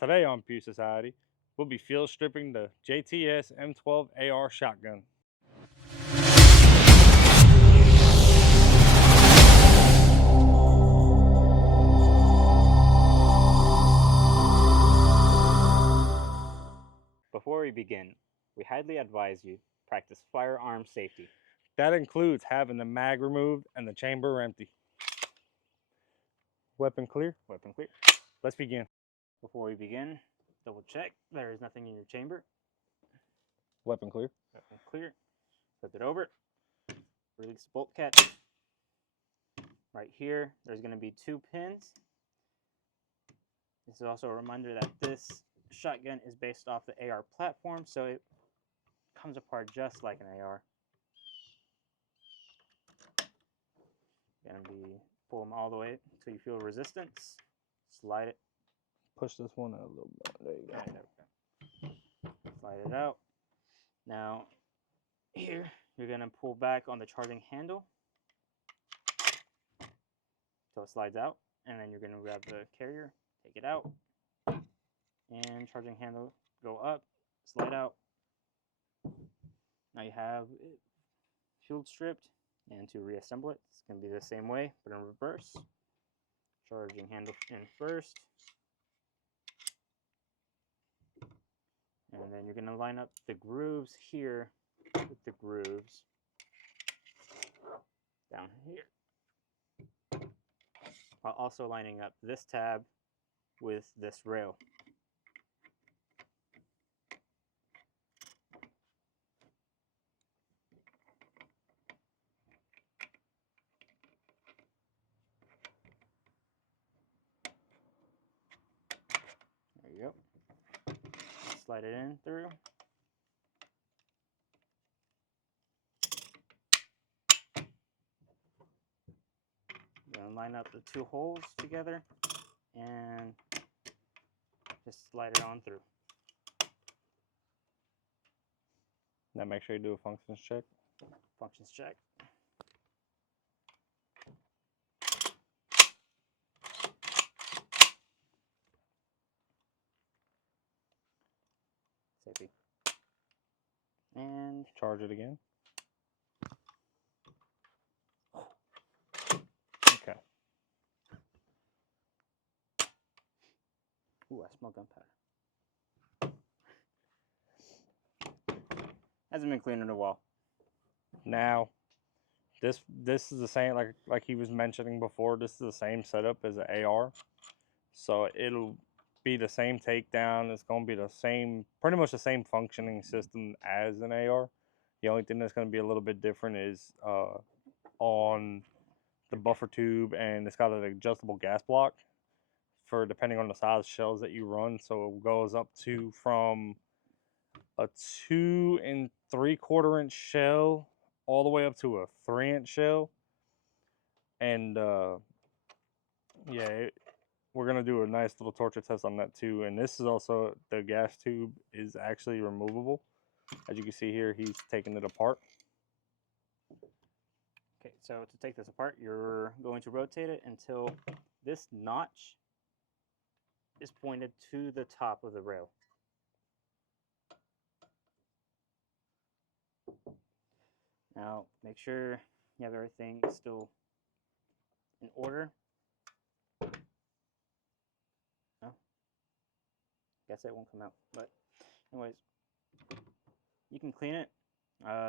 Today on Pew Society, we'll be field stripping the JTS M12 AR shotgun. Before we begin, we highly advise you practice firearm safety. That includes having the mag removed and the chamber empty. Weapon clear? Weapon clear. Let's begin. Before we begin, double check there is nothing in your chamber. Weapon clear. Weapon clear. Flip it over. Release the bolt catch. Right here, there's going to be 2 pins. This is also a reminder that this shotgun is based off the AR platform, so it comes apart just like an AR. Going to be pull them all the way until you feel resistance. Slide it. Push this one out a little bit. There you go. Slide it out. Now, here, you're going to pull back on the charging handle until it slides out, and then you're going to grab the carrier, take it out, and charging handle, go up, slide out. Now you have it field stripped, and to reassemble it, it's going to be the same way, but in reverse. Charging handle in first, and then you're going to line up the grooves here with the grooves down here, while also lining up this tab with this rail. There you go. Slide it in through. Then line up the 2 holes together and just slide it on through. Now make sure you do a functions check. Functions check. Safety. And charge it again. Okay. Ooh, I smell gunpowder. Hasn't been cleaned in a while. Now, this is the same, like he was mentioning before, this is the same setup as an AR. So it'll be the same takedown. It's going to be the same, pretty much the same functioning system as an AR. The only thing that's going to be a little bit different is on the buffer tube, and it's got an adjustable gas block for depending on the size shells that you run. So it goes up to from a 2 3/4 inch shell all the way up to a 3-inch shell. And yeah, we're gonna do a nice little torture test on that too. And this is also, the gas tube is actually removable. As you can see here, he's taking it apart. Okay, so to take this apart, you're going to rotate it until this notch is pointed to the top of the rail. Now, make sure you have everything still in order. No? Guess it won't come out. But anyways, you can clean it.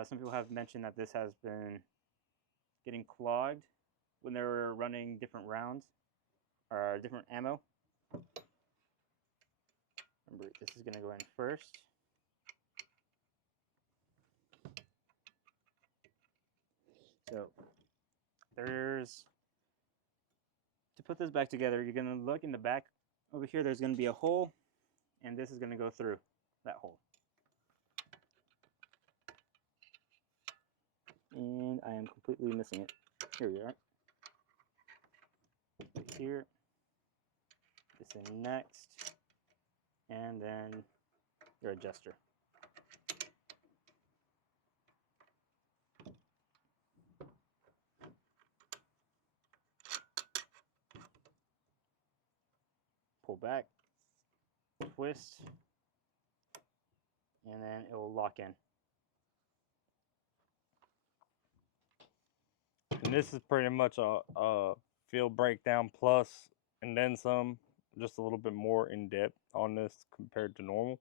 Some people have mentioned that this has been getting clogged when they were running different rounds or different ammo. Remember, this is going to go in first. So there's, to put this back together, you're going to look in the back over here. There's going to be a hole, and this is going to go through that hole. And I am completely missing it. Here we are. Right here. This in next. And then your adjuster. Pull back. twist, and then it will lock in. And this is pretty much a field breakdown plus and then some, just a little bit more in depth on this compared to normal.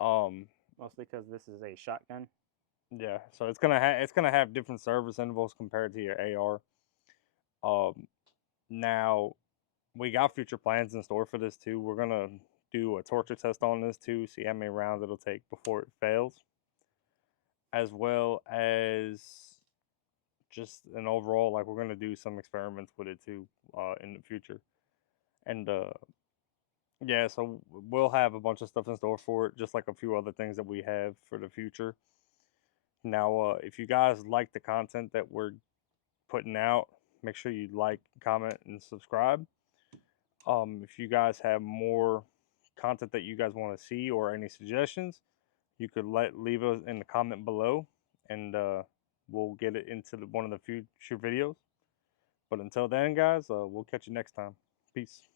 Mostly because this is a shotgun. Yeah, so it's gonna have different service intervals compared to your AR. Now we got future plans in store for this too. We're gonna do a torture test on this too, see how many rounds it'll take before it fails, as well as just an overall, like, we're gonna do some experiments with it too in the future. And yeah, so we'll have a bunch of stuff in store for it, just like a few other things that we have for the future. Now, if you guys like the content that we're putting out, make sure you like, comment, and subscribe. If you guys have more content that you guys want to see or any suggestions, you could leave us in the comment below, and we'll get it into one of the future videos. But until then, guys, we'll catch you next time. Peace.